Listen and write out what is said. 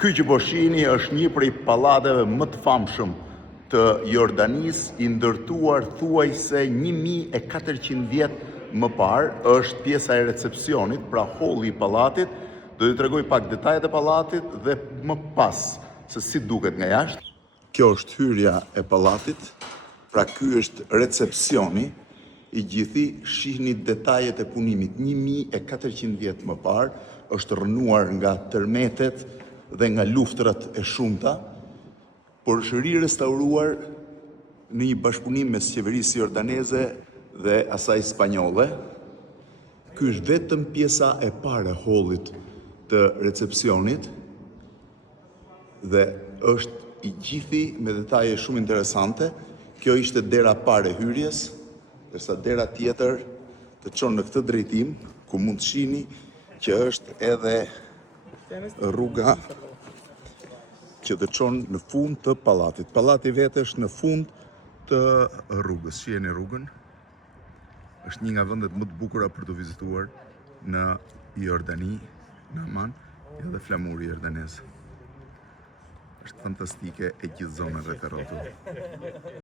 Ky që po shihni është një prej pallateve më të famshëm të Jordanisë, i ndërtuar thuajse 1400 vjet më parë. Është pjesa e recepcionit, pra holli i pallatit. Do t'ju tregoj pak detajet e pallatit dhe më pas se si duket nga jashtë. Kjo është hyrja e pallatit. Pra ky është recepcioni i gjithi, shihni detajet e punimit. 1400 vjet më parë, është rënuar nga tërmetet dhe nga luftrat e shumta, por është rirestauruar në një bashkëpunim mes qeverisë jordaneze dhe asaj spanjolle. Ky është vetëm pjesa e parë e hollit të recepcionit dhe është i gjithi me detaje shumë interesante. Kjo ishte dera parë e hyrjes, ndërsa dera tjetër të çon në këtë drejtim, ku mund të shihni që është edhe rruga që të çon në fund të pallatit. Pallati vetë është në fund të rrugës. Shihni rrugën. Është një nga vendet më të bukura për të vizituar në Jordani, në Amman, edhe flamuri jordanez. Është fantastike e gjithë zona rreth e rrotull.